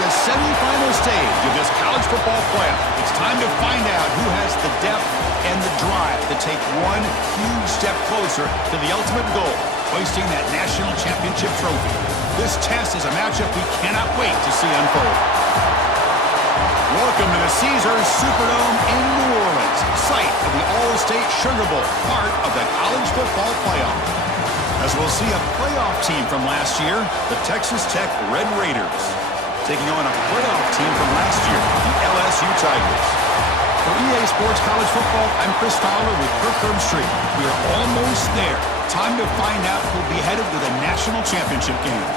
the semifinal stage of this college football playoff. It's time to find out who has the depth and the drive to take one huge step closer to the ultimate goal, hoisting that national championship trophy. This test is a matchup we cannot wait to see unfold. Welcome to the Caesars Superdome in New Orleans, site of the All-State Sugar Bowl, part of the college football playoff. As we'll see a playoff team from last year, the Texas Tech Red Raiders, taking on a playoff team from last year, the LSU Tigers. For EA Sports College Football, I'm Chris Fowler with Kirk Herbstreit. We are almost there. Time to find out who'll be headed to the national championship game.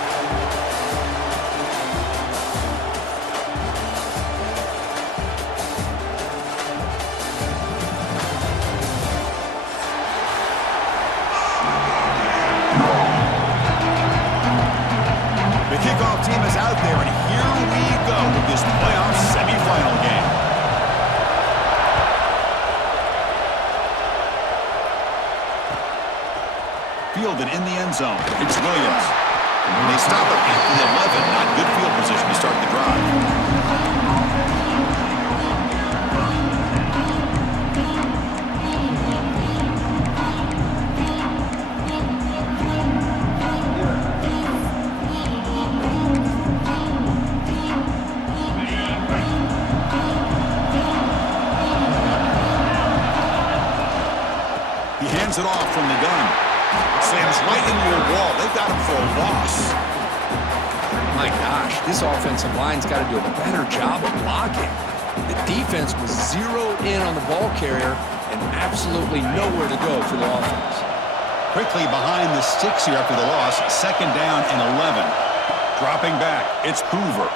The kickoff team is out there, and here we go with this playoff semifinal game. Fielded in the end zone. It's Williams. They stop it at the 11. Not good field position to start the drive. He hands it off from the gun. Slams right into your wall. They've got him for a loss. My gosh, this offensive line's got to do a better job of blocking. The defense was zeroed in on the ball carrier and absolutely nowhere to go for the offense. Quickly behind the sticks here after the loss. Second down and 11. Dropping back, it's Hoover.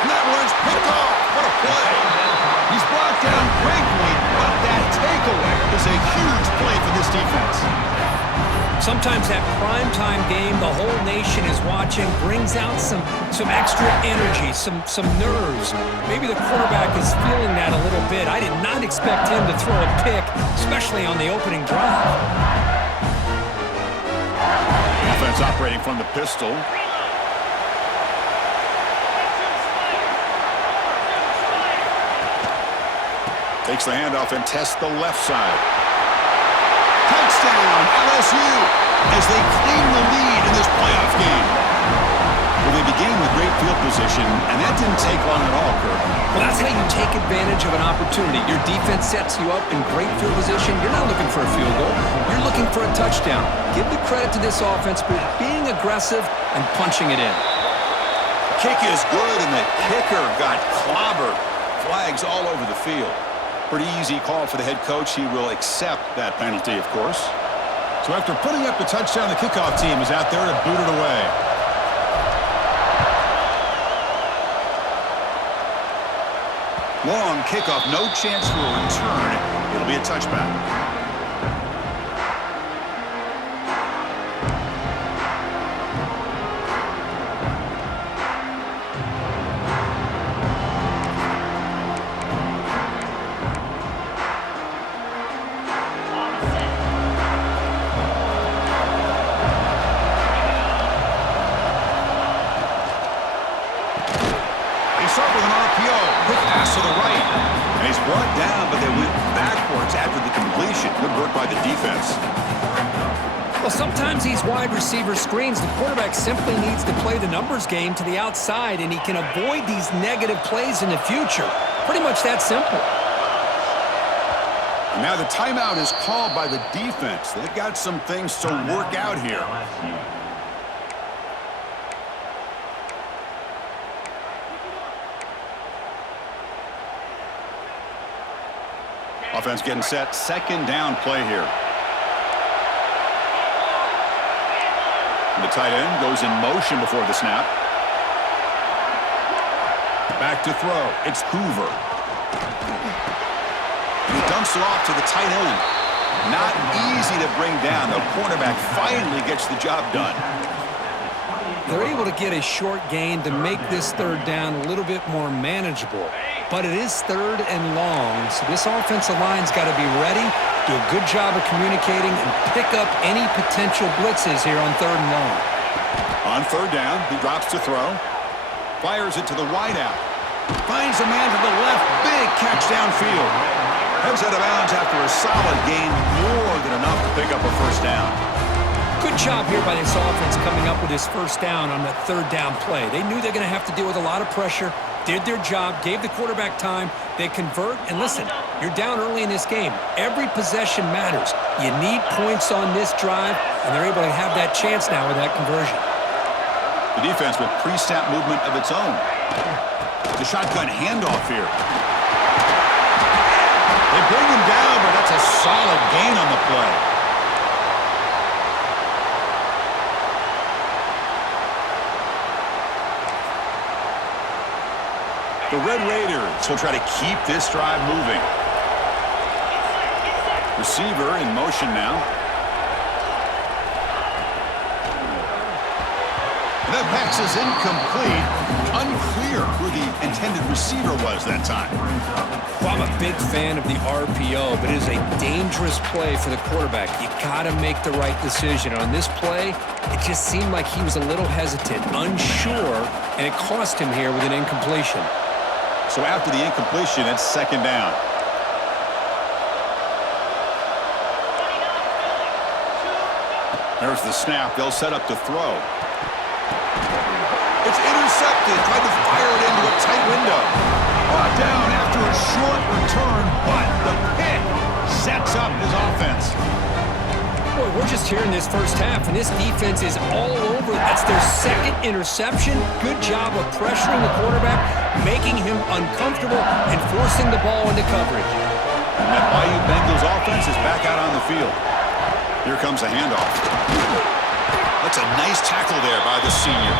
And that one's picked off. What a play. He's brought down quickly, but that takeaway is a huge play for this defense. Sometimes that primetime game the whole nation is watching brings out some extra energy, some nerves. Maybe the quarterback is feeling that a little bit. I did not expect him to throw a pick, especially on the opening drive. Offense operating from the pistol. Takes the handoff and tests the left side. Touchdown, LSU, as they claim the lead in this playoff game. Well, they began with great field position, and that didn't take long at all, Kirk. Well, that's how you take advantage of an opportunity. Your defense sets you up in great field position. You're not looking for a field goal. You're looking for a touchdown. Give the credit to this offense for being aggressive and punching it in. The kick is good, and the kicker got clobbered. Flags all over the field. Pretty easy call for the head coach. He will accept that penalty, of course. So after putting up the touchdown, the kickoff team is out there to boot it away. Long kickoff, no chance for a return. It'll be a touchback. Start with an RPO, quick pass to the right. And he's brought down, but they went backwards after the completion. Good work by the defense. Well, sometimes these wide receiver screens, the quarterback simply needs to play the numbers game to the outside, and he can avoid these negative plays in the future. Pretty much that simple. And now the timeout is called by the defense. They've got some things to work out here. Offense getting set. Second down play here. The tight end goes in motion before the snap. Back to throw. It's Hoover. He dumps it off to the tight end. Not easy to bring down. The cornerback finally gets the job done. They're able to get a short gain to make this third down a little bit more manageable. But it is third and long, so this offensive line's got to be ready, do a good job of communicating, and pick up any potential blitzes here on third and long. On third down, he drops to throw. Fires it to the wideout. Finds a man to the left. Big catch downfield. Heads out of bounds after a solid gain. More than enough to pick up a first down. Good job here by this offense coming up with his first down on that third down play. They knew they're going to have to deal with a lot of pressure, did their job, gave the quarterback time. They convert, and listen, you're down early in this game. Every possession matters. You need points on this drive, and they're able to have that chance now with that conversion. The defense with pre-snap movement of its own. The shotgun handoff here. They bring him down, but that's a solid gain on the play. The Red Raiders will try to keep this drive moving. Receiver in motion now. That pass is incomplete. Unclear who the intended receiver was that time. Well, I'm a big fan of the RPO, but it is a dangerous play for the quarterback. You got to make the right decision. On this play, it just seemed like he was a little hesitant, unsure, and it cost him here with an incompletion. So after the incompletion, it's second down. There's the snap. They'll set up to throw. It's intercepted. Tried to fire it into a tight window. Brought down after a short return, but the pick sets up his offense. Boy, we're just here in this first half, and this defense is all over. That's their second interception. Good job of pressuring the quarterback, making him uncomfortable, and forcing the ball into coverage. And that Bayou Bengals offense is back out on the field. Here comes a handoff. That's a nice tackle there by the senior.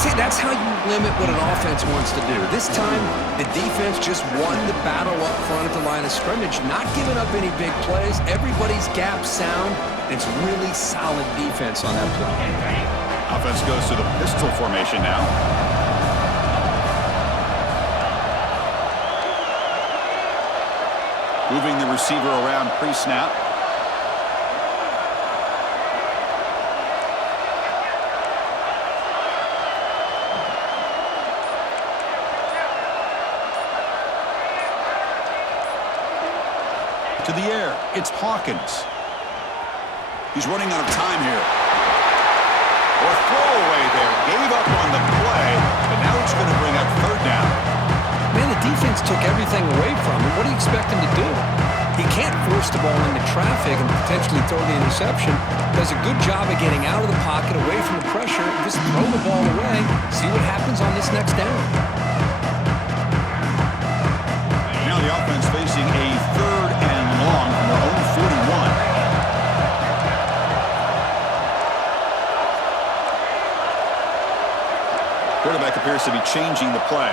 See, that's how you limit what an offense wants to do. This time, the defense just won the battle up front at the line of scrimmage, not giving up any big plays. Everybody's gap sound. It's really solid defense on that play. Offense goes to the pistol formation now. Moving the receiver around pre-snap. To the air, it's Hawkins. He's running out of time here. Or throwaway there. Gave up on the play, but now it's going to bring up third down. Man, the defense took everything away from him. What do you expect him to do? He can't force the ball into traffic and potentially throw the interception. Does a good job of getting out of the pocket, away from the pressure, and just throw the ball away. See what happens on this next down. Now the offense facing a third and long from their own 41. Quarterback appears to be changing the play.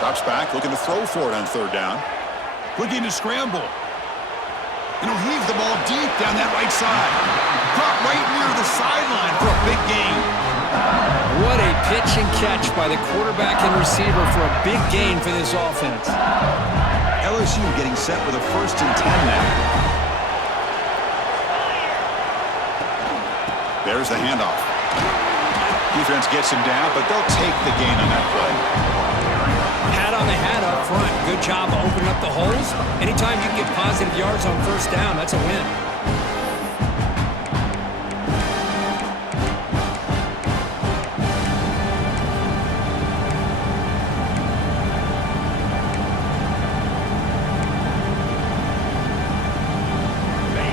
Drops back, looking to throw for it on third down. Looking to scramble. And he'll heave the ball deep down that right side. Caught right near the sideline for a big gain. What a pitch and catch by the quarterback and receiver for a big gain for this offense. LSU getting set with a 1st and 10 now. There's the handoff. Defense gets him down, but they'll take the gain on that play. Hat on the hat up front. Good job of opening up the holes. Anytime you can get positive yards on first down, that's a win.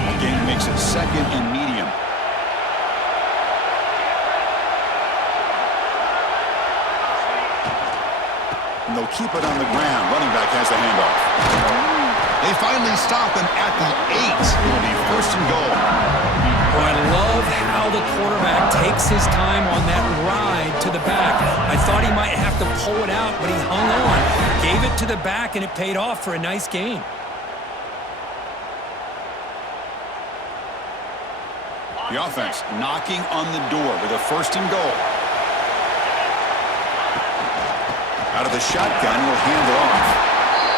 The game makes it second and medium. And they'll keep it on the ground. Running back has the handoff. They finally stop him at the 8. It'll be 1st and goal. Boy, I love how the quarterback takes his time on that ride to the back. I thought he might have to pull it out, but he hung on. Gave it to the back, and it paid off for a nice gain. The offense knocking on the door with a 1st and goal. Out of the shotgun, he'll hand it off.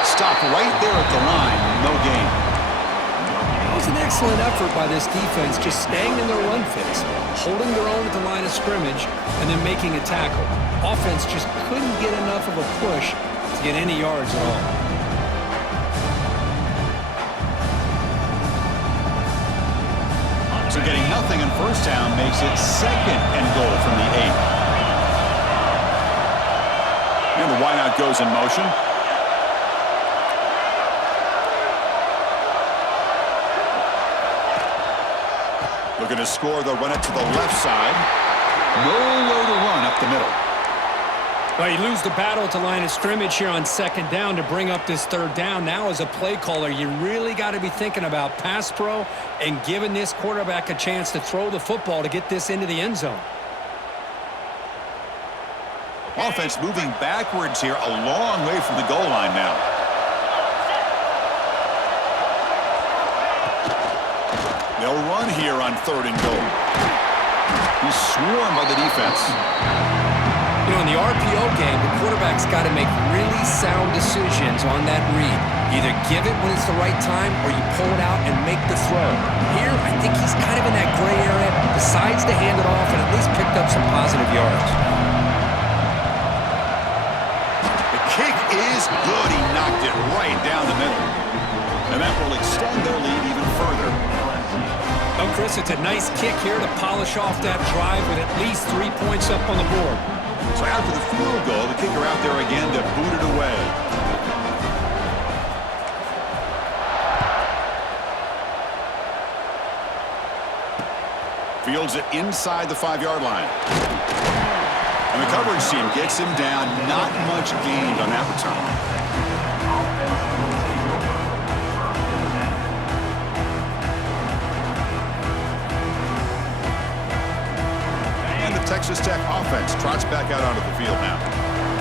Stop right there at the line, no gain. was an excellent effort by this defense, just staying in their run fits, holding their own at the line of scrimmage, and then making a tackle. Offense just couldn't get enough of a push to get any yards at all. So getting nothing in first down makes it 2nd and goal from the 8. And the wideout goes in motion. Looking to score, they'll run it to the left side. Nowhere to run up the middle. Well, you lose the battle at the line of scrimmage here on 2nd down to bring up this 3rd down. Now, as a play caller, you really got to be thinking about pass pro and giving this quarterback a chance to throw the football to get this into the end zone. Offense moving backwards here, a long way from the goal line now. They'll run here on 3rd and goal. He's swarmed by the defense. You know, in the RPO game, the quarterback's got to make really sound decisions on that read. Either give it when it's the right time or you pull it out and make the throw. Here, I think he's kind of in that gray area, decides to hand it off and at least picked up some positive yards. The kick is good. He knocked it right down the middle. And that will extend their lead even further. Oh, Chris, it's a nice kick here to polish off that drive with at least 3 points up on the board. So after the field goal, the kicker out there again to boot it away. Fields it inside the 5-yard line. And the coverage team gets him down. Not much gained on that return. Texas Tech offense trots back out onto the field now.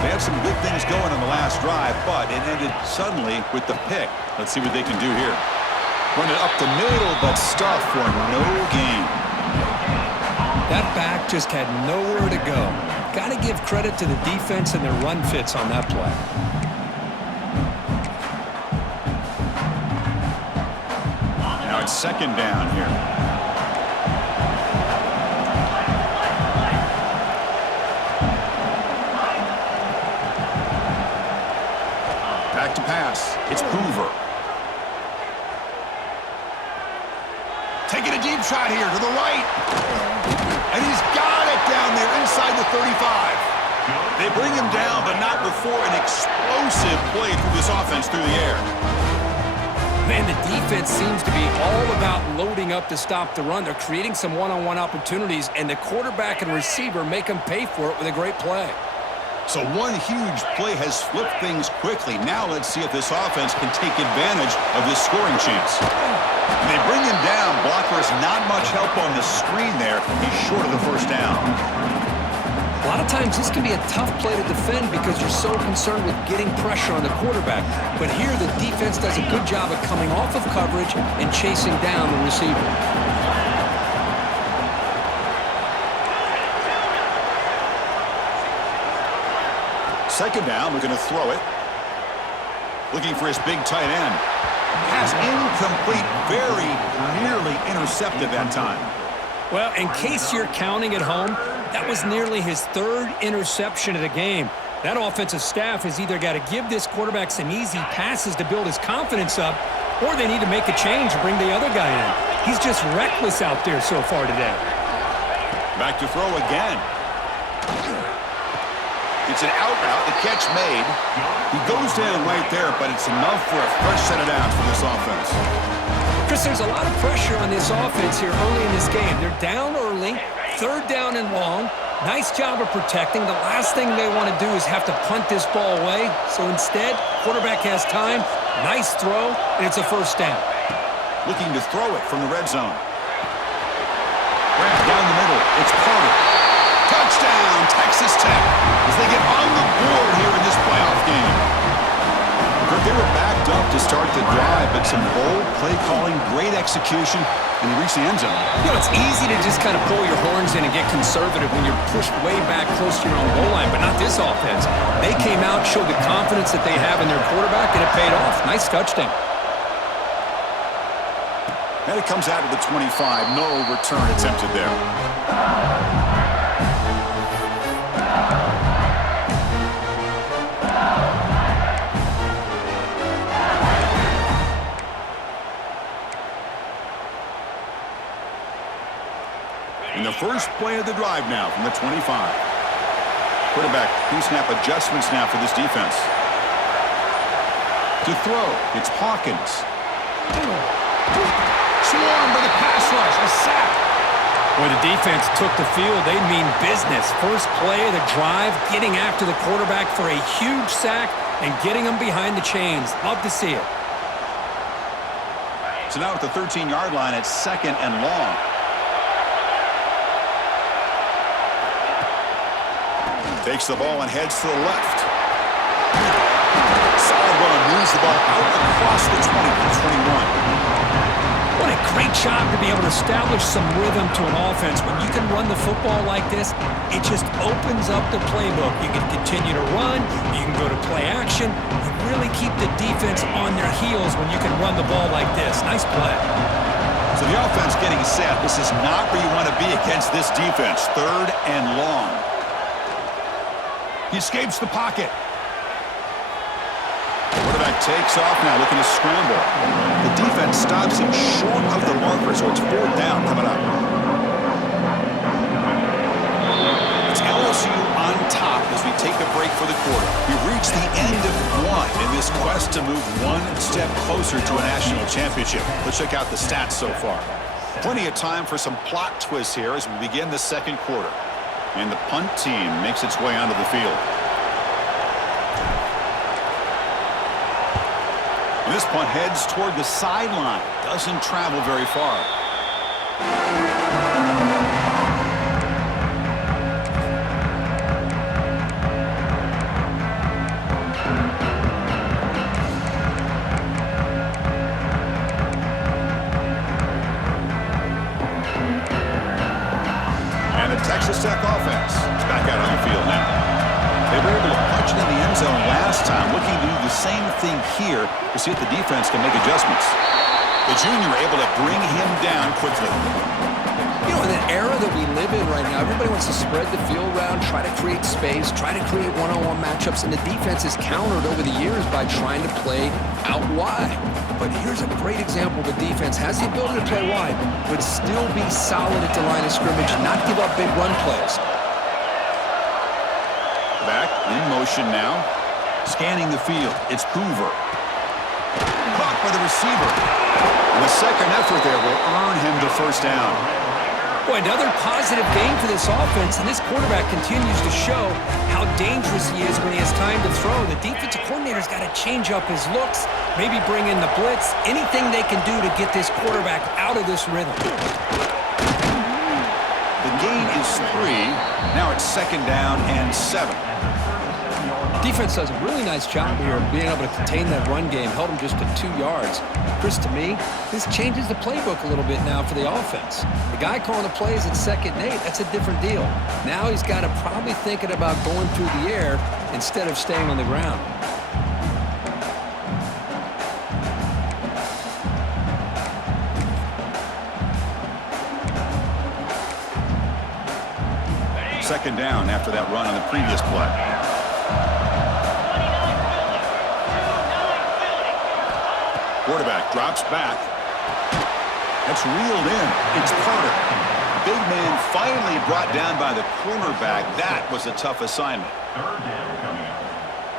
They had some good things going on the last drive, but it ended suddenly with the pick. Let's see what they can do here. Run it up the middle, but stuff for no gain. That back just had nowhere to go. Got to give credit to the defense and their run fits on that play. Now it's 2nd down here. Back to pass. It's Hoover. Taking a deep shot here to the right. And he's got it down there inside the 35. They bring him down, but not before an explosive play through this offense through the air. Man, the defense seems to be all about loading up to stop the run. They're creating some one-on-one opportunities, and the quarterback and receiver make them pay for it with a great play. So one huge play has flipped things quickly. Now let's see if this offense can take advantage of this scoring chance. And they bring him down. Blockers not much help on the screen there. He's short of the 1st down. A lot of times this can be a tough play to defend because you're so concerned with getting pressure on the quarterback. But here the defense does a good job of coming off of coverage and chasing down the receiver. 2nd down, we're going to throw it. Looking for his big tight end. Pass incomplete, very nearly intercepted that time. Well, in case you're counting at home, that was nearly his 3rd interception of the game. That offensive staff has either got to give this quarterback some easy passes to build his confidence up, or they need to make a change and bring the other guy in. He's just reckless out there so far today. Back to throw again. It's an out route, the catch made. He goes down right there, but it's enough for a fresh set of downs for this offense. Chris, there's a lot of pressure on this offense here early in this game. They're down early, 3rd down and long. Nice job of protecting. The last thing they want to do is have to punt this ball away. So instead, quarterback has time, nice throw, and it's a 1st down. Looking to throw it from the red zone. Wrapped down the middle, it's Carter. Touchdown, Texas Tech, as they get on the board here in this playoff game. They were backed up to start the drive, but some bold play calling, great execution, and they reached the end zone. You know, it's easy to just kind of pull your horns in and get conservative when you're pushed way back close to your own goal line, but not this offense. They came out, showed the confidence that they have in their quarterback, and it paid off. Nice touchdown. And it comes out to the 25. No return attempted there. In the first play of the drive now from the 25. Quarterback pre-snap adjustments now for this defense. To throw, it's Hawkins. Swarmed by the pass rush, a sack. Boy, the defense took the field. They mean business. First play of the drive, getting after the quarterback for a huge sack and getting him behind the chains. Love to see it. So now at the 13-yard line, it's 2nd and long. Takes the ball and heads to the left. Solid run, moves the ball out across the 20 to 21. What a great job to be able to establish some rhythm to an offense. When you can run the football like this, it just opens up the playbook. You can continue to run. You can go to play action. You really keep the defense on their heels when you can run the ball like this. Nice play. So the offense getting set. This is not where you want to be against this defense. 3rd and long. He escapes the pocket. Quarterback takes off now, looking to scramble. The defense stops him short of the marker, so it's 4th down coming up. It's LSU on top as we take a break for the quarter. We've reached the end of one in this quest to move one step closer to a national championship. Let's check out the stats so far. Plenty of time for some plot twists here as we begin the second quarter. And the punt team makes its way onto the field. And this punt heads toward the sideline. Doesn't travel very far. And the Texas Tech offense is back out on the field now. They were able to punch it in the end zone last time, looking to do the same thing here to see if the defense can make adjustments. The junior able to bring him down quickly. You know, in the era that we live in right now, everybody wants to spread the field around, try to create space, try to create one-on-one matchups, and the defense is countered over the years by trying to play out wide. But here's a great example. The defense has the ability to play wide, but still be solid at the line of scrimmage, not give up big run plays. Back in motion now. Scanning the field. It's Hoover. Caught by the receiver. And the second effort there will earn him the first down. Boy, another positive game for this offense, and this quarterback continues to show how dangerous he is when he has time to throw. The defensive coordinator's got to change up his looks, maybe bring in the blitz, anything they can do to get this quarterback out of this rhythm. The gain is 3. Now it's 2nd down and 7. Defense does a really nice job here of being able to contain that run game, held him just to 2 yards. Chris, to me, this changes the playbook a little bit now for the offense. The guy calling the plays at 2nd and 8, that's a different deal. Now he's got to probably thinking about going through the air instead of staying on the ground. Second down after that run on the previous play. Quarterback drops back. That's reeled in. It's Carter. Big man finally brought down by the cornerback. That was a tough assignment.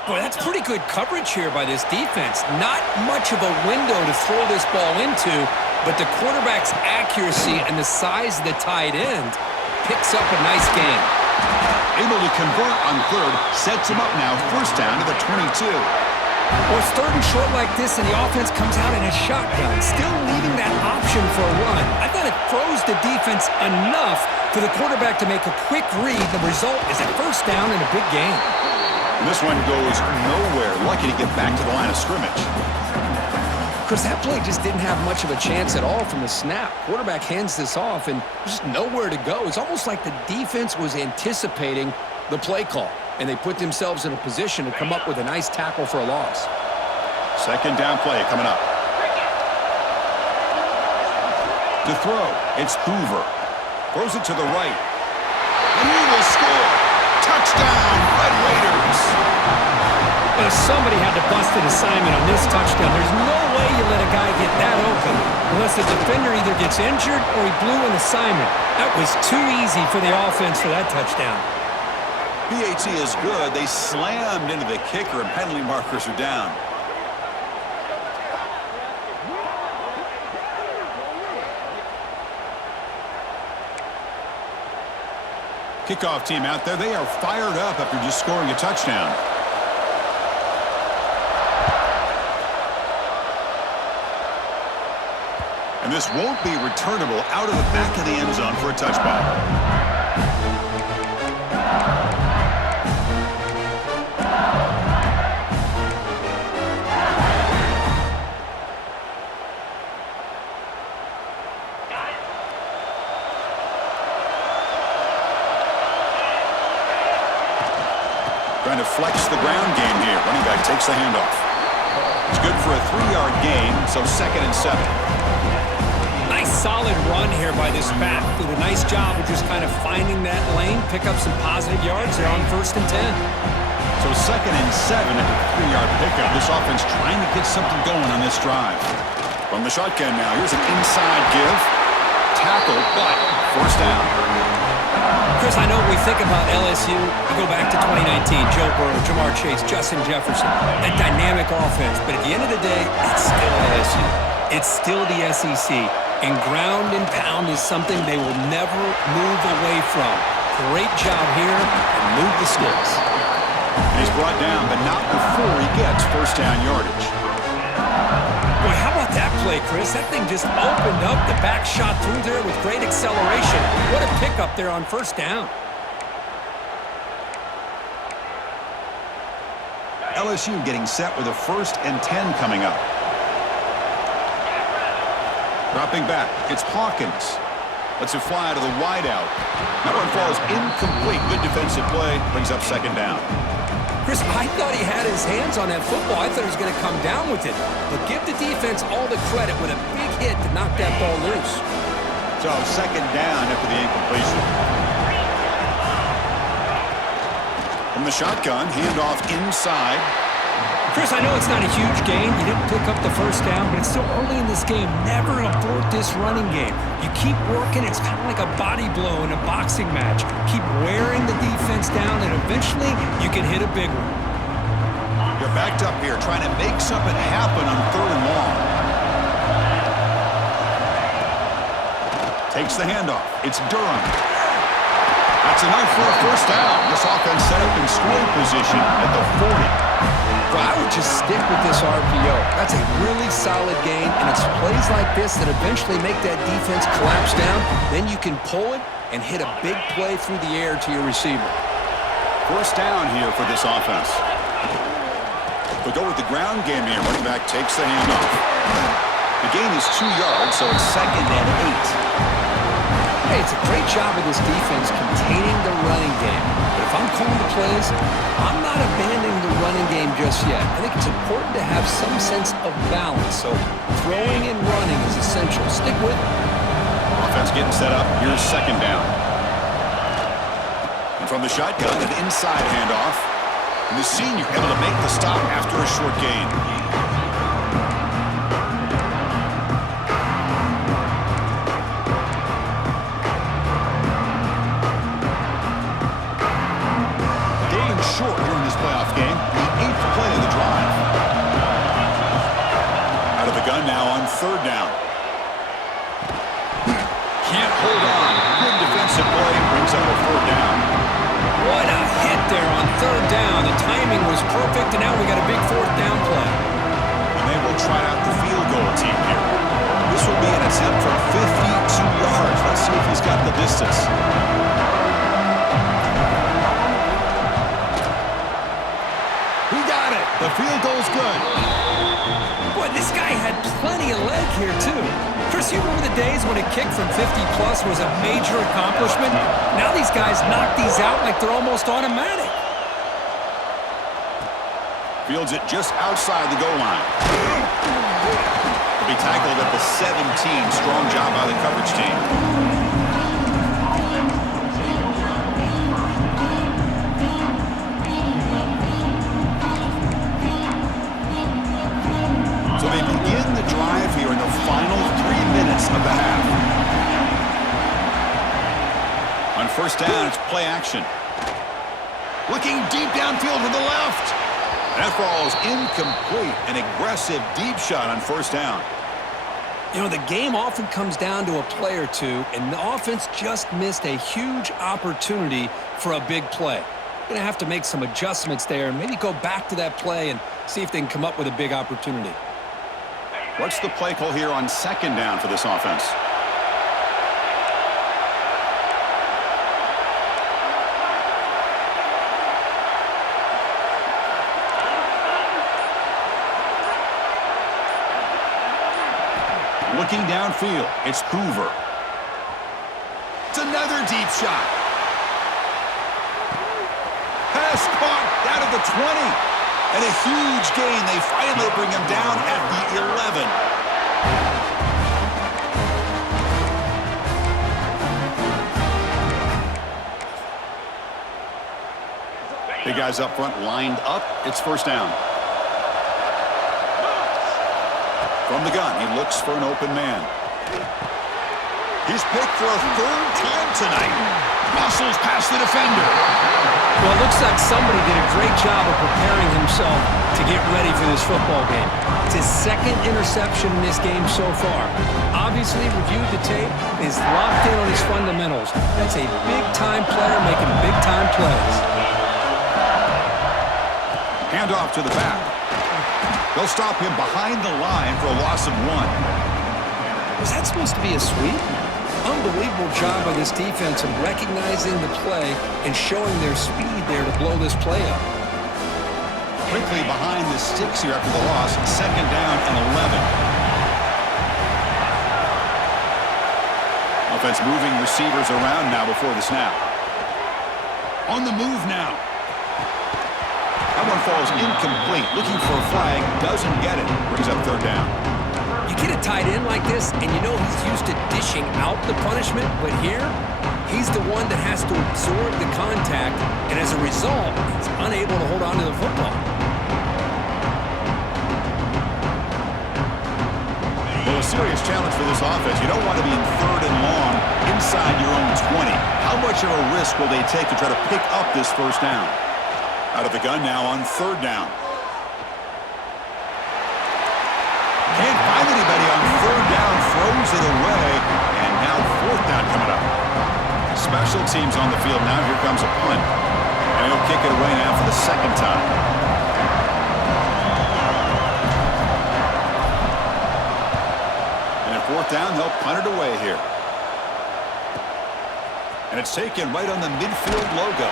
Boy, that's pretty good coverage here by this defense. Not much of a window to throw this ball into, but the quarterback's accuracy and the size of the tight end picks up a nice gain. Able to convert on third, sets him up now. First down to the 22. Well, it's 3rd and short like this, and the offense comes out in a shotgun, still leaving that option for a run. I thought it froze the defense enough for the quarterback to make a quick read. The result is a first down and a big gain. And this one goes nowhere. Lucky to get back to the line of scrimmage. Chris, that play just didn't have much of a chance at all from the snap. Quarterback hands this off, and there's just nowhere to go. It's almost like the defense was anticipating the play call, and they put themselves in a position to come up with a nice tackle for a loss. Second down play coming up. To throw, it's Hoover. Throws it to the right. And he will score. Touchdown, Red Raiders. Well, somebody had to bust an assignment on this touchdown. There's no way you let a guy get that open unless the defender either gets injured or he blew an assignment. That was too easy for the offense for that touchdown. PAT is good. They slammed into the kicker and penalty markers are down. Kickoff team out there, they are fired up after just scoring a touchdown. And this won't be returnable out of the back of the end zone for a touchback. Trying to flex the ground game here. Running back takes the handoff. It's good for a 3-yard gain, so 2nd and 7. Nice solid run here by this back. Did a nice job of just kind of finding that lane, pick up some positive yards there on 1st and 10. So 2nd and 7 at the 3-yard pickup. This offense trying to get something going on this drive. From the shotgun now, here's an inside give. Tackle, but 1st down. Chris, I know when we think about LSU, we go back to 2019, Joe Burrow, Jamar Chase, Justin Jefferson, that dynamic offense. But at the end of the day, it's still LSU. It's still the SEC. And ground and pound is something they will never move away from. Great job here, and move the sticks. And he's brought down, but not before he gets 1st down yardage. Boy, how about that play, Chris? That thing just opened up. The back shot through there with great acceleration. What a pickup there on 1st down. LSU getting set with a 1st and 10 coming up. Dropping back, it's Hawkins. Lets it fly to the wideout. That one falls incomplete. Good defensive play. Brings up 2nd down. Chris, I thought he had his hands on that football. I thought he was going to come down with it. But give the defense all the credit with a big hit to knock that ball loose. So 2nd down after the incompletion. From the shotgun, handoff inside. Chris, I know it's not a huge gain. You didn't pick up the 1st down, but it's still early in this game. Never abort this running game. You keep working. It's kind of like a body blow in a boxing match. Keep wearing the defense down, and eventually you can hit a big one. You're backed up here trying to make something happen on 3rd and long. Takes the handoff. It's Durham. That's enough for a 1st down. This offense set up in scoring position at the 40. Well, I would just stick with this RPO. That's a really solid game, and it's plays like this that eventually make that defense collapse down. Then you can pull it and hit a big play through the air to your receiver. 1st down here for this offense. They'll go with the ground game here. Running back takes the handoff. The gain is 2 yards, so it's 2nd and 8. Hey, it's a great job of this defense containing the running game. But if I'm calling the plays, I'm not abandoning the running game just yet. I think it's important to have some sense of balance. So throwing and running is essential. Stick with it. Offense getting set up. Here's 2nd down. And from the shotgun, an inside handoff. And the senior able to make the stop after a short gain. Short during this playoff game, the 8th play of the drive. Out of the gun now on 3rd down. Can't hold on. Good defensive play brings up a 4th down. What a hit there on 3rd down. The timing was perfect, and now we got a big 4th down play. And they will try out the field goal team here. This will be an attempt from 52 yards. Let's see if he's got the distance. The field goal's good. Boy, this guy had plenty of leg here, too. Chris, you remember the days when a kick from 50-plus was a major accomplishment? Now these guys knock these out like they're almost automatic. Fields it just outside the goal line. The be tackled at the 17. Strong job by the coverage team. So they begin the drive here in the final 3 minutes of the half. On first down, it's play action. Looking deep downfield to the left. That ball is incomplete. An aggressive deep shot on first down. You know, the game often comes down to a play or two, and the offense just missed a huge opportunity for a big play. Going to have to make some adjustments there and maybe go back to that play and see if they can come up with a big opportunity. What's the play call here on second down for this offense? Looking downfield, it's Hoover. It's another deep shot. Pass caught down at the 20. And a huge gain. They finally bring him down at the 11. Big guys up front lined up. It's first down. From the gun, he looks for an open man. He's picked for a third time tonight. Muscles past the defender. Well, it looks like somebody did a great job of preparing himself to get ready for this football game. It's his second interception in this game so far. Obviously reviewed the tape, is locked in on his fundamentals. That's a big-time player making big-time plays. Handoff to the back. They'll stop him behind the line for a loss of 1. Was that supposed to be a sweep? Unbelievable job by this defense of recognizing the play and showing their speed there to blow this play up. Quickly behind the sticks here after the loss. Second down and 11. Offense moving receivers around now before the snap. On the move now. That one falls incomplete. Looking for a flag. Doesn't get it. Brings up third down. You get a tight end like this, and you know he's used to dishing out the punishment, but here, he's the one that has to absorb the contact, and as a result, he's unable to hold on to the football. Well, a serious challenge for this offense. You don't want to be in third and long inside your own 20. How much of a risk will they take to try to pick up this first down? Out of the gun now on third down. Can't find anybody on third down, throws it away, and now fourth down coming up. Special teams on the field now. Here comes a punt. And he'll kick it away now for the second time. And at fourth down, they'll punt it away here. And it's taken right on the midfield logo.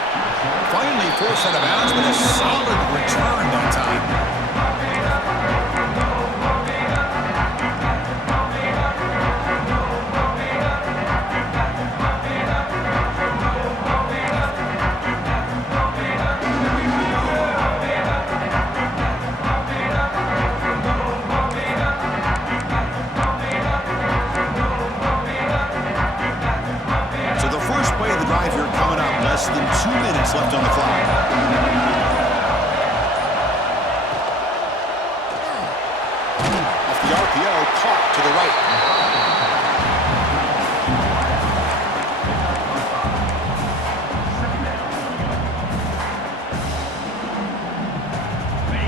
Finally forced out of bounds, but a solid return that time. Less than 2 minutes left on the clock. Off the RPO, caught to the right.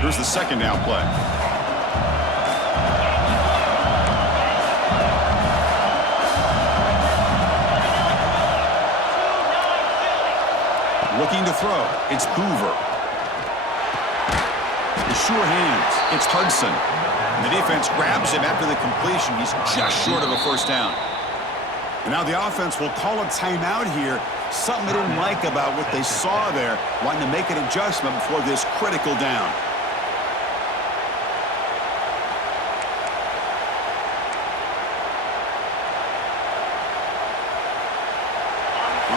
Here's the second down play. Looking to throw. It's Hoover. With sure hands. It's Hudson. And the defense grabs him after the completion. He's just short of a first down. And now the offense will call a timeout here. Something they didn't like about what they saw there. Wanting to make an adjustment before this critical down.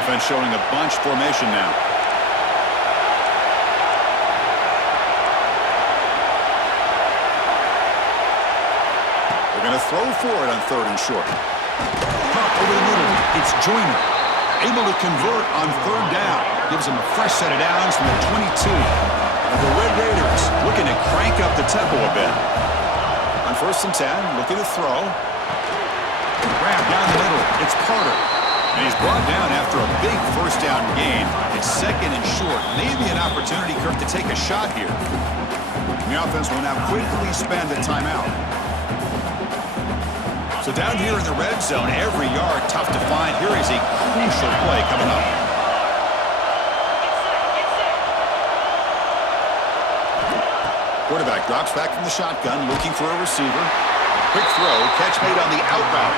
Offense showing a bunch formation now. They're going to throw for it on 3rd and short. Pump over the middle. It's Joyner. Able to convert on 3rd down. Gives him a fresh set of downs from the 22. And the Red Raiders looking to crank up the tempo a bit. On 1st and 10, looking to throw. Grab down the middle. It's Carter. And he's brought down after a big 1st down gain. It's 2nd and short. Maybe an opportunity, Kirk, to take a shot here. The offense will now quickly spend the timeout. So down here in the red zone, every yard tough to find. Here is a crucial play coming up. Quarterback drops back from the shotgun, looking for a receiver. Quick throw, catch made on the out route.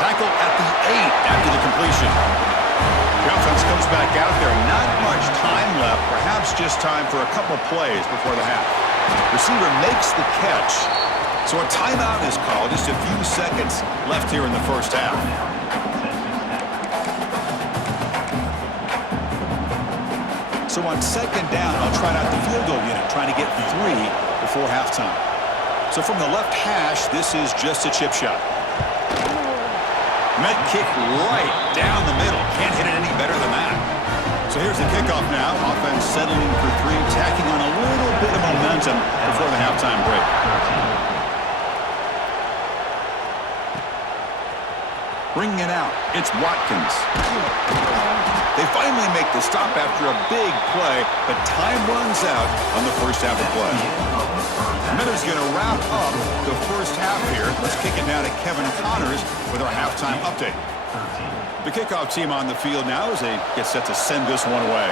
Tackle at the 8 after the completion. The offense comes back out there. Not much time left, perhaps just time for a couple plays before the half. Receiver makes the catch. So a timeout is called. Just a few seconds left here in the 1st half. So on 2nd down, I'll try out the field goal unit, trying to get 3 before halftime. So from the left hash, this is just a chip shot. Met kick right down the middle. Can't hit it any better than that. So here's the kickoff now. Offense settling for 3, tacking on a little bit of momentum before the halftime break. Bringing it out, it's Watkins. They finally make the stop after a big play, but time runs out on the 1st half of play. Miller's going to wrap up the 1st half here. Let's kick it now to Kevin Connors with our halftime update. The kickoff team on the field now as they get set to send this one away.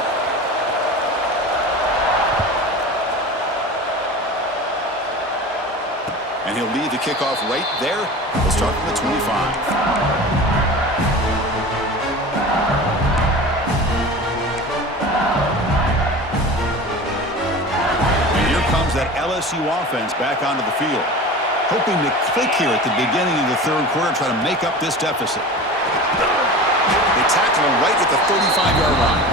And he'll lead the kickoff right there. We'll start from the 25. Comes that LSU offense back onto the field. Hoping to click here at the beginning of the 3rd quarter, try to make up this deficit. They tackle him right at the 35-yard line.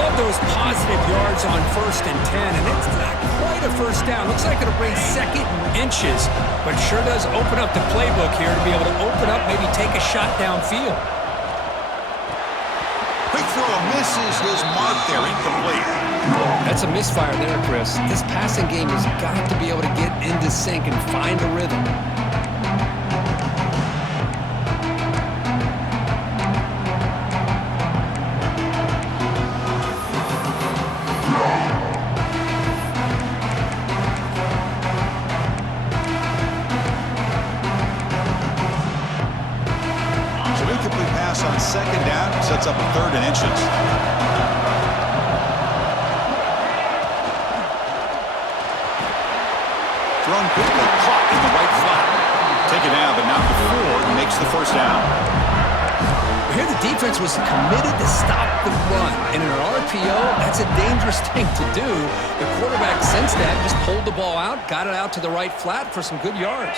Love those positive yards on 1st and 10, and it's not quite a 1st down. Looks like it'll bring 2nd and inches, but sure does open up the playbook here to be able to open up, maybe take a shot downfield. Quick throw misses his mark there, incomplete. That's a misfire there, Chris. This passing game has got to be able to get into sync and find a rhythm. So incomplete pass on 2nd down, sets up a 3rd and inches. Thrown quickly, caught in the right flat. Taken down, but not before he makes the 1st down. Here the defense was committed to stop the run. And in an RPO, that's a dangerous thing to do. The quarterback sensed that, just pulled the ball out, got it out to the right flat for some good yards.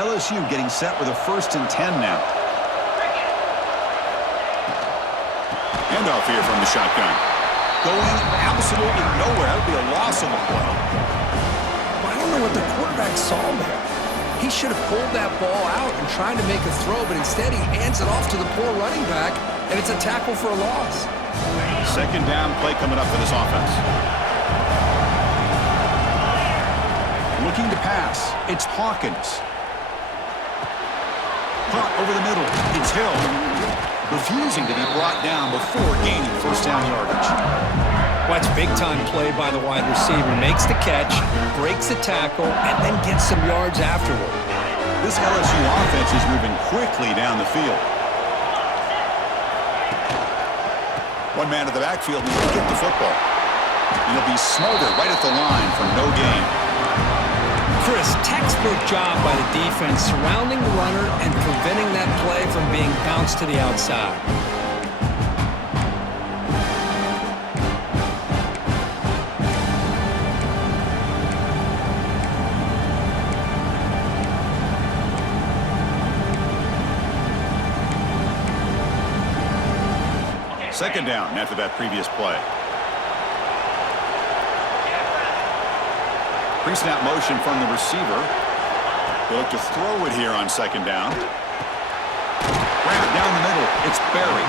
LSU getting set with a 1st and 10 now. Handoff here from the shotgun. Going absolutely nowhere. That'll be a loss on the play. I don't know what the quarterback saw there. He should have pulled that ball out and tried to make a throw, but instead he hands it off to the poor running back, and it's a tackle for a loss. 2nd down play coming up for this offense. Looking to pass. It's Hawkins. Punt over the middle. It's Hill. Refusing to be brought down before gaining 1st down yardage. Watch big-time play by the wide receiver. Makes the catch, breaks the tackle, and then gets some yards afterward. This LSU offense is moving quickly down the field. One man to the backfield and he'll get the football. And he'll be smothered right at the line for no gain. Chris, textbook job by the defense surrounding the runner and preventing that play from being bounced to the outside. Second down after that previous play. Pre-snap motion from the receiver. They look to throw it here on second down. Grab down the middle. It's Berry.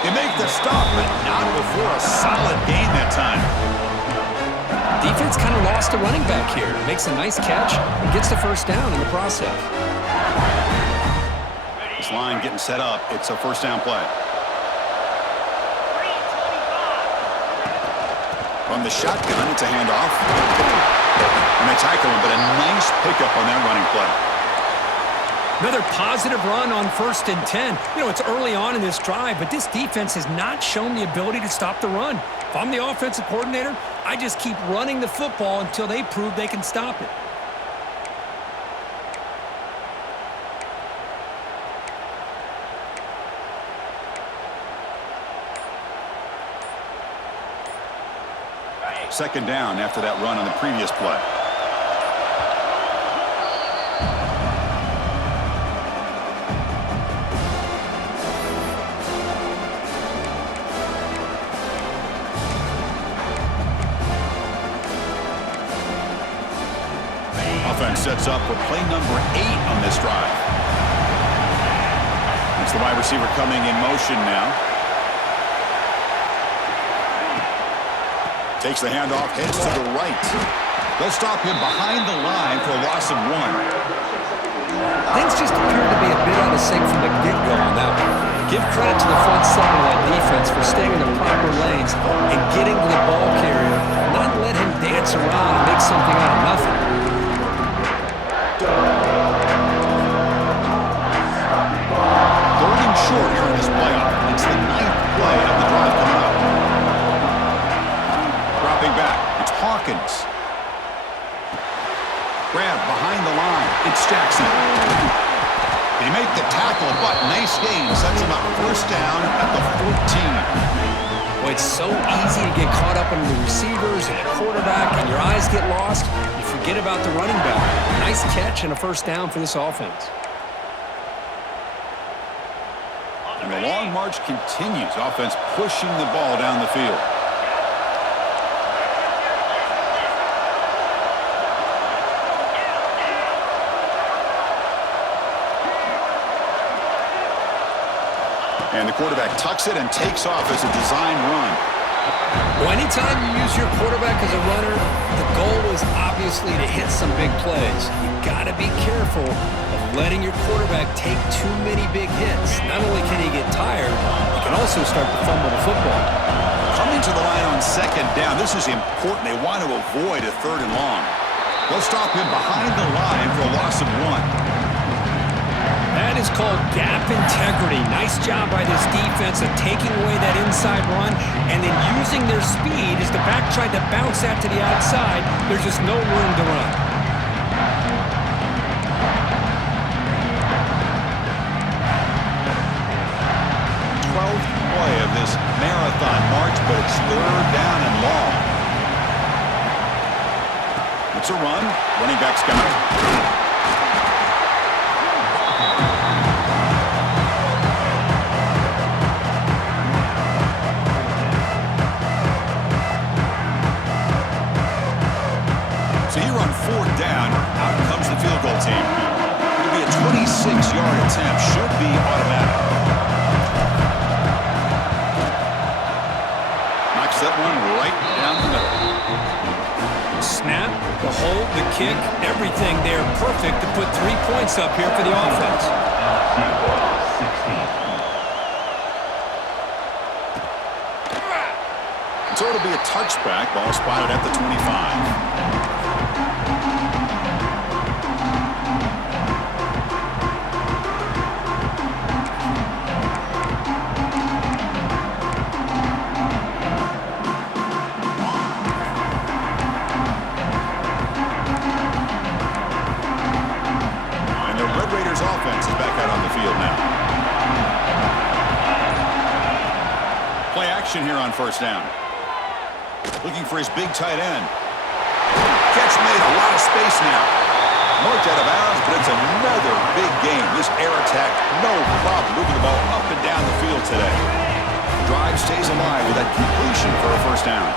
They make the stop, but not before a solid gain that time. Defense kind of lost a running back here. Makes a nice catch and gets the first down in the process. This line getting set up. It's a first down play. From the shotgun, it's a handoff. And they tackle him, but a nice pickup on that running play. Another positive run on 1st and 10. You know, it's early on in this drive, but this defense has not shown the ability to stop the run. If I'm the offensive coordinator, I just keep running the football until they prove they can stop it. Second down after that run on the previous play. Offense sets up for play number 8 on this drive. It's the wide receiver coming in motion now. Takes the handoff, heads to the right. They'll stop him behind the line for a loss of 1. Things just appear to be a bit out of sync from the get-go on that one. Give credit to the front seven of that defense for staying in the proper lanes and getting to the ball carrier, not let him dance around and make something out of nothing. Third and short here in this playoff. It's the 9th play of the drive coming up. Dropping back, it's Hawkins. Grab behind the line, it's Jackson. They make the tackle, but nice gain. Sets him up first down at the 14. Boy, it's so easy to get caught up in the receivers and the quarterback, and your eyes get lost. You forget about the running back. Nice catch and a first down for this offense. And the long march continues. Offense pushing the ball down the field. And the quarterback tucks it and takes off as a design run. Well, anytime you use your quarterback as a runner, the goal is obviously to hit some big plays. You got to be careful of letting your quarterback take too many big hits. Not only can he get tired, he can also start to fumble the football. Coming to the line on second down, this is important. They want to avoid a third and long. They'll stop him behind the line for a loss of 1. That is called gap integrity. Nice job by this defense of taking away that inside run and then using their speed as the back tried to bounce that to the outside. There's just no room to run. Play of this marathon march, but it's third down and long. It's a run. Running back's got it. So here on fourth down, out comes the field goal team. It'll be a 26-yard attempt. Should be automatic. Knocks that one right down the middle. Snap, the hold, the kick, everything there perfect to put 3 points up here for the offense. So it'll be a touchback. Ball spotted at the 25. Offense is back out on the field now. Play action here on first down. Looking for his big tight end. Catch made, a lot of space now. Marked out of bounds, but it's another big game. This air attack, no problem moving the ball up and down the field today. The drive stays alive with that completion for a first down.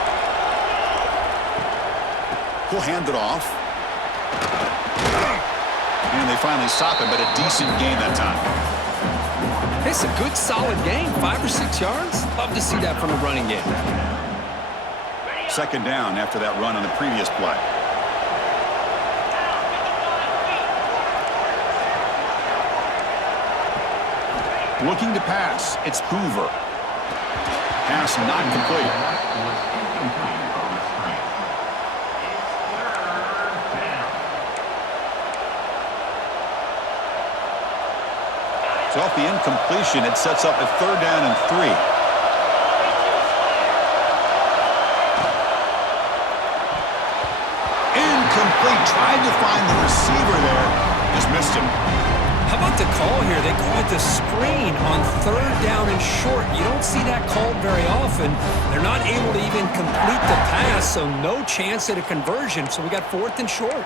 He'll hand it off. And they finally stop him, but a decent gain that time. It's a good, solid game. 5 or 6 yards. Love to see that from the running game. Second down after that run on the previous play. Looking to pass. It's Hoover. Pass not complete. So off the incompletion, it sets up a 3rd down and 3. Incomplete. Tried to find the receiver there. Just missed him. How about the call here? They call it the screen on 3rd down and short. You don't see that called very often. They're not able to even complete the pass, so no chance at a conversion. So we got 4th and short.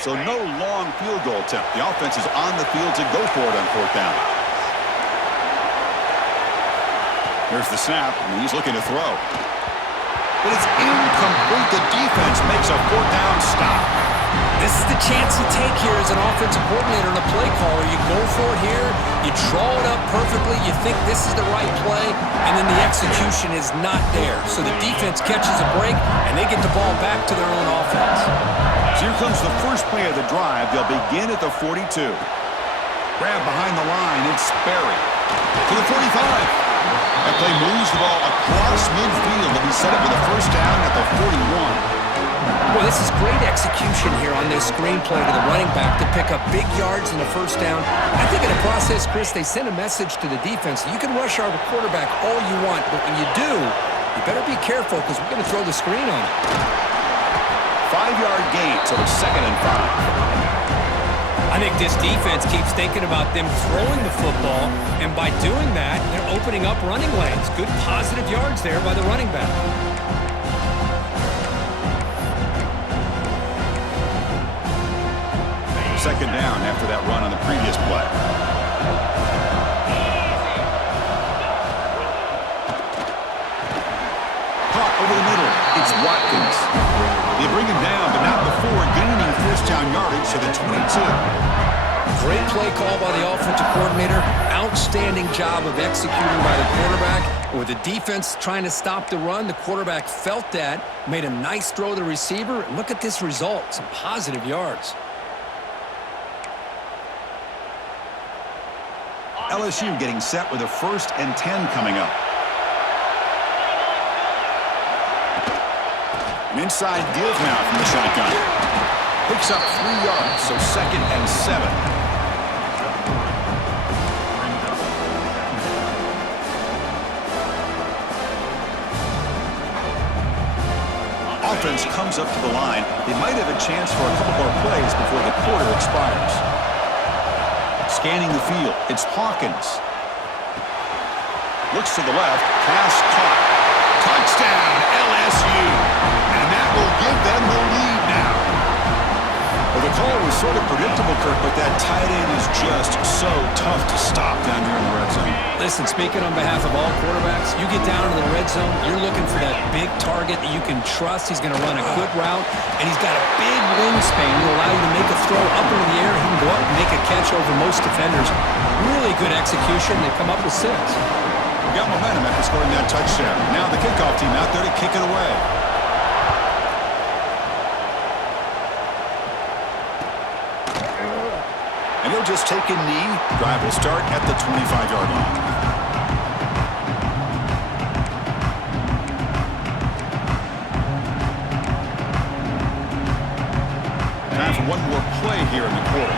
So no long field goal attempt. The offense is on the field to go for it on 4th down. Here's the snap, and he's looking to throw. But it's incomplete. The defense makes a 4th down stop. This is the chance you take here as an offensive coordinator and a play caller. You go for it here, you draw it up perfectly, you think this is the right play, and then the execution is not there. So the defense catches a break, and they get the ball back to their own offense. So here comes the first play of the drive. They'll begin at the 42. Grab behind the line. It's Sperry to the 45. That play moves the ball across midfield to be set up with a 1st down at the 41. Well, this is great execution here on this screenplay to the running back to pick up big yards in the 1st down. I think in the process, Chris, they send a message to the defense. You can rush our quarterback all you want, but when you do, you better be careful because we're going to throw the screen on him. 5-yard gain, so it's 2nd and 5. I think this defense keeps thinking about them throwing the football, and by doing that, they're opening up running lanes. Good positive yards there by the running back. Second down after that run on the previous play. Caught over the middle. It's Watkins. They bring him down, but not before gaining 1st down yardage to the 22. Great play call by the offensive coordinator. Outstanding job of executing by the quarterback. With the defense trying to stop the run, the quarterback felt that, made a nice throw to the receiver. And look at this result, some positive yards. LSU getting set with a 1st and 10 coming up. An inside give now from the shotgun. Picks up 3 yards, so 2nd and 7. Offense comes up to the line. They might have a chance for a couple more plays before the quarter expires. Scanning the field, it's Hawkins. Looks to the left, pass caught. Touchdown, LSU. And that will give them the lead now. Well, the call was sort of predictable, Kirk, but that tight end is just so tough to stop down here in the red zone. Listen, speaking on behalf of all quarterbacks, you get down into the red zone, you're looking for that big target that you can trust. He's going to run a good route, and he's got a big wingspan to allow you to make a throw up into the air. He can go up and make a catch over most defenders. Really good execution. They come up with 6. We got momentum after scoring that touchdown. Now the kickoff team out there to kick it away. And he'll just take a knee. Drive will start at the 25-yard line. Time for one more play here in the quarter.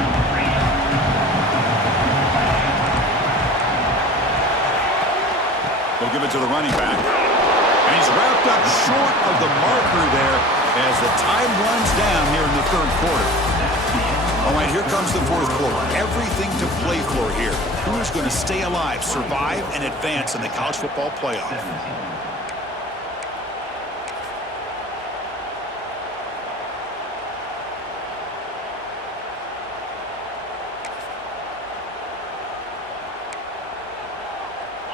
They'll give it to the running back. And he's wrapped up short of the marker there as the time runs down here in the 3rd quarter. All right, here comes the 4th quarter. Everything to play for here. Who's going to stay alive, survive, and advance in the college football playoff?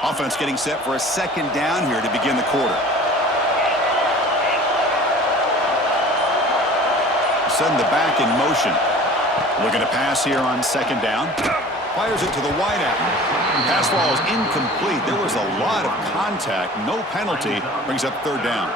Offense getting set for a second down here to begin the quarter. Send the back in motion. Looking to pass here on second down. Fires it to the wideout. Pass ball is incomplete. There was a lot of contact. No penalty. Brings up third down.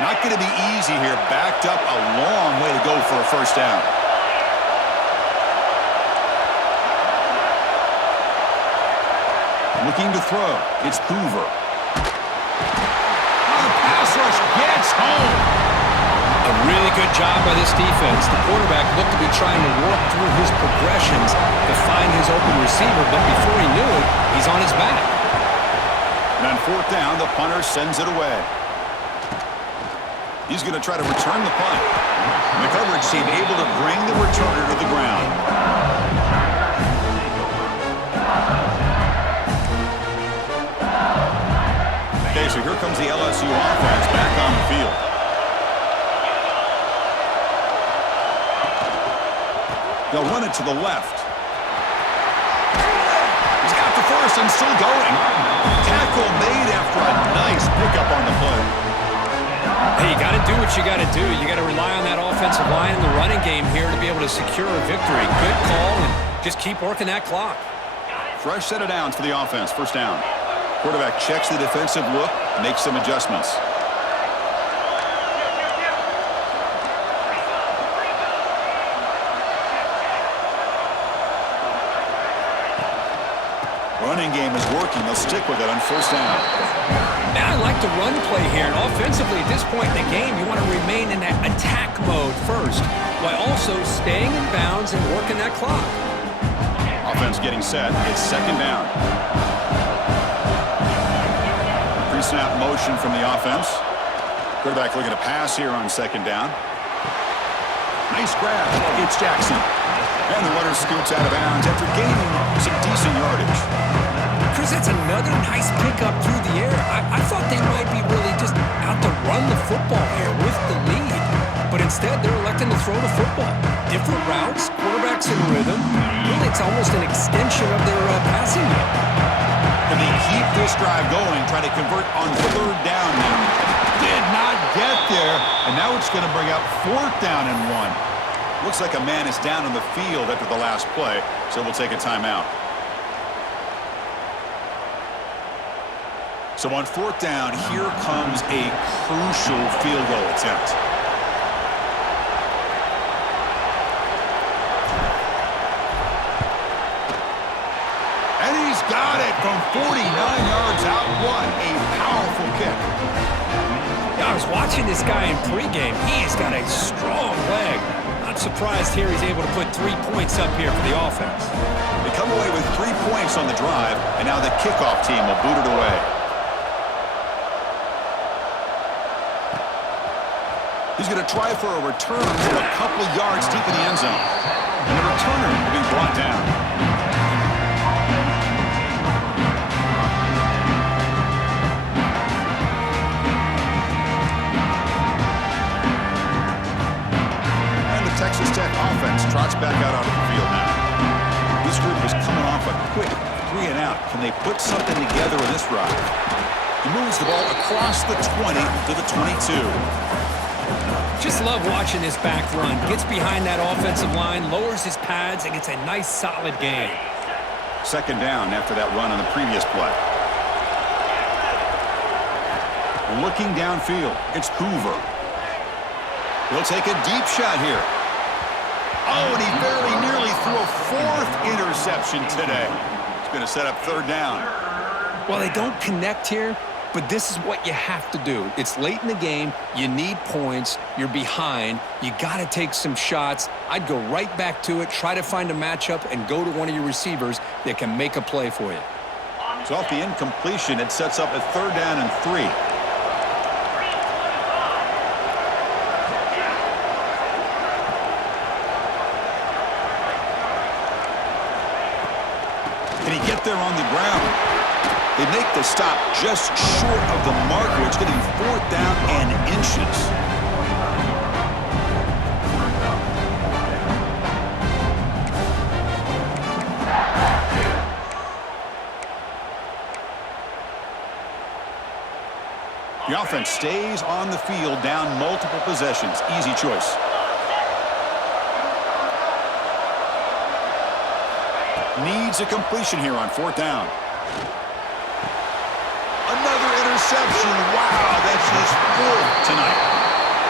Not going to be easy here. Backed up a long way to go for a first down. Looking to throw. It's Hoover. Oh, the pass rush gets home. A really good job by this defense. The quarterback looked to be trying to work through his progressions to find his open receiver, but before he knew it, he's on his back. And on fourth down, the punter sends it away. He's going to try to return the punt. And the coverage team able to bring the returner to the ground. Okay, so here comes the LSU offense back on the field. They'll run it to the left. He's got the first and still going. Tackle made after a nice pickup on the play. Hey, you got to do what you got to do. You got to rely on that offensive line in the running game here to be able to secure a victory. Good call, and just keep working that clock. Fresh set of downs for the offense. First down. Quarterback checks the defensive look, makes some adjustments. Running game is working. They'll stick with it on first down. Now I like the run play here, and offensively at this point in the game, you want to remain in that attack mode first, while also staying in bounds and working that clock. Offense getting set. It's second down. Pre-snap motion from the offense. Quarterback looking to pass here on second down. Nice grab. It's Jackson. And the runner scoots out of bounds after gaining some decent yardage. Chris, that's another nice pickup through the air. I thought they might be really just out to run the football here with the lead. But instead, they're electing to throw the football. Different routes, quarterbacks in rhythm. Really, it's almost an extension of their passing game. Can they keep this drive going, try to convert on third down now? Did not get there, and now it's going to bring up fourth down and 1. Looks like a man is down on the field after the last play, so we'll take a timeout. So on fourth down, here comes a crucial field goal attempt. And he's got it from 49 yards out. What a powerful kick. Yeah, I was watching this guy in pregame. He has got a strong leg. Not surprised here he's able to put 3 points up here for the offense. They come away with 3 points on the drive, and now the kickoff team will boot it away. He's going to try for a return from a couple of yards deep in the end zone. And the returner will be brought down. And the Texas Tech offense trots back out onto the field now. This group is coming off a quick 3 and out. Can they put something together in this drive? He moves the ball across the 20 to the 22. Just love watching this back run. Gets behind that offensive line, lowers his pads, and gets a nice solid gain. Second down after that run on the previous play. Looking downfield, it's Hoover. He'll take a deep shot here. Oh, and he very nearly threw a 4th interception today. He's going to set up third down. Well, they don't connect here, but this is what you have to do. It's late in the game. You need points. You're behind. You got to take some shots. I'd go right back to it, try to find a matchup, and go to one of your receivers that can make a play for you. So off the incompletion, it sets up a third down and 3. Can he get there on the ground? They make the stop just short of the marker. It's going to be 4th down and inches. The offense stays on the field, down multiple possessions. Easy choice. Needs a completion here on 4th down. Another interception. Wow, that's his 4th tonight.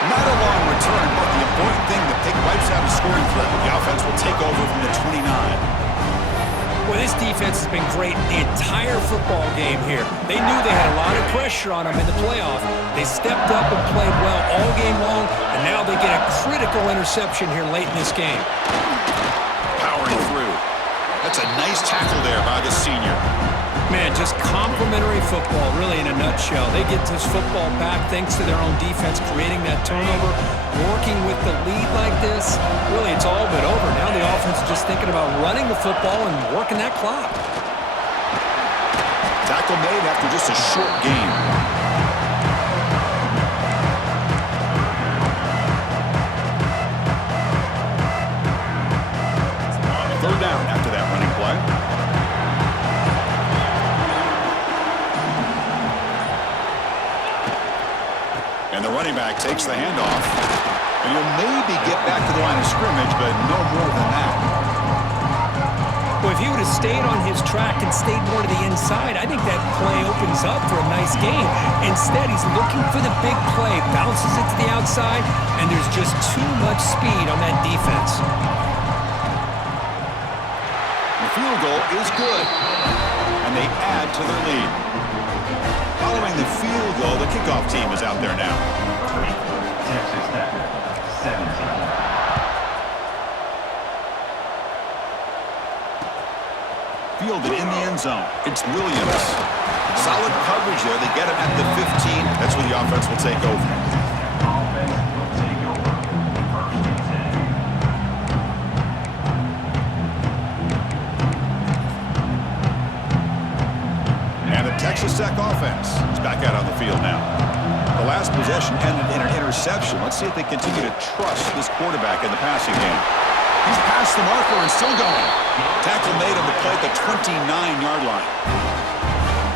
Not a long return, but the important thing, the pick wipes out a scoring threat. The offense will take over from the 29. Well, this defense has been great the entire football game here. They knew they had a lot of pressure on them in the playoff. They stepped up and played well all game long, and now they get a critical interception here late in this game. Powering through. That's a nice tackle there by the senior. Man, just complimentary football, really, in a nutshell. They get this football back thanks to their own defense, creating that turnover, working with the lead like this. Really, it's all but over. Now the offense is just thinking about running the football and working that clock. Tackle made after just a short game. Third down after that running play. And the running back takes the handoff. And he'll maybe get back to the line of scrimmage, but no more than that. Well, if he would have stayed on his track and stayed more to the inside, I think that play opens up for a nice game. Instead, he's looking for the big play, bounces it to the outside, and there's just too much speed on that defense. The field goal is good, and they add to their lead. Following the field goal, the kickoff team is out there now. Texas Tech, 17. Fielded in the end zone. It's Williams. Solid coverage there. They get him at the 15. That's where the offense will take over. Offense will take over. First and 10. And the Texas Tech offense is back out on the field now. The last possession ended in an interception. Let's see if they continue to trust this quarterback in the passing game. He's past the marker and still going. Tackle made on the play at the 29-yard line.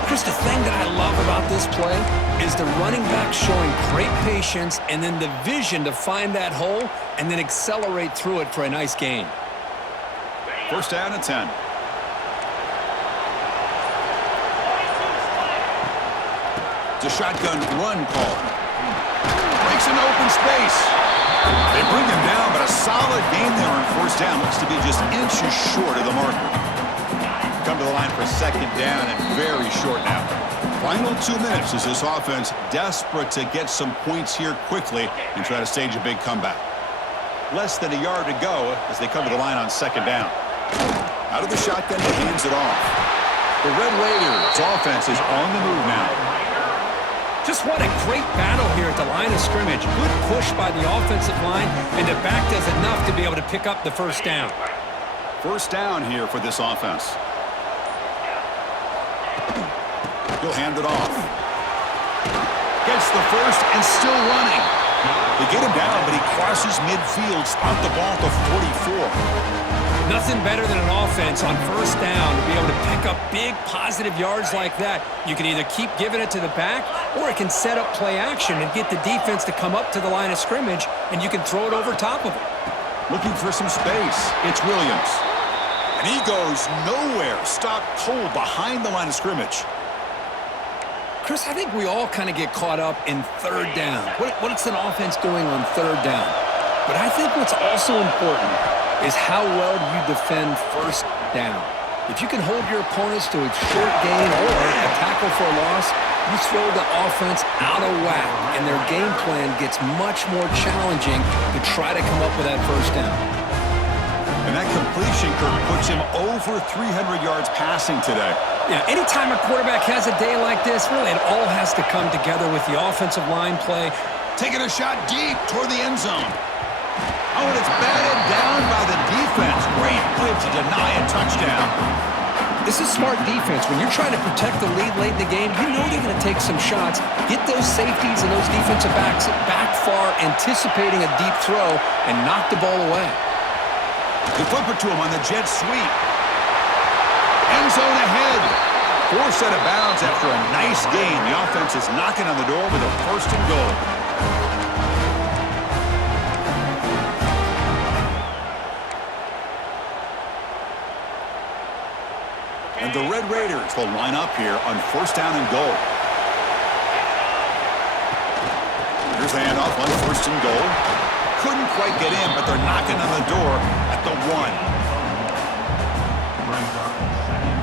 Chris, the thing that I love about this play is the running back showing great patience and then the vision to find that hole and then accelerate through it for a nice gain. First down and 10. It's a shotgun run call. Breaks an open space. They bring him down, but a solid gain there on first down. Looks to be just inches short of the marker. Come to the line for second down and very short now. Final 2 minutes as this offense desperate to get some points here quickly and try to stage a big comeback. Less than a yard to go as they come to the line on second down. Out of the shotgun, he hands it off. The Red Raiders offense is on the move now. Just what a great battle here at the line of scrimmage. Good push by the offensive line, and the back does enough to be able to pick up the first down. First down here for this offense. He'll hand it off. Gets the first and still running. They get him down, but he crosses midfield, spot the ball to 44. Nothing better than an offense on first down to be able to pick up big positive yards like that. You can either keep giving it to the back, or it can set up play action and get the defense to come up to the line of scrimmage, and you can throw it over top of it. Looking for some space. It's Williams. And he goes nowhere. Stopped cold behind the line of scrimmage. Chris, I think we all kind of get caught up in third down. What's an offense doing on third down? But I think what's also important is how well do you defend first down. If you can hold your opponents to a short gain or a tackle for a loss, you throw the offense out of whack, and their game plan gets much more challenging to try to come up with that first down. And that completion, Kirk, puts him over 300 yards passing today. Yeah, anytime a quarterback has a day like this, really it all has to come together with the offensive line play. Taking a shot deep toward the end zone. Oh, and it's batted down by the defense. Great play to deny a touchdown. This is smart defense. When you're trying to protect the lead late in the game, you know they're going to take some shots, get those safeties and those defensive backs back far, anticipating a deep throw, and knock the ball away. They flip it to him on the jet sweep. End zone ahead. Forced out of bounds after a nice gain. The offense is knocking on the door with a 1st and goal. And the Red Raiders will line up here on 1st down and goal. Here's the handoff on 1st and goal. Couldn't quite get in, but they're knocking on the door at the 1. Brings up 2nd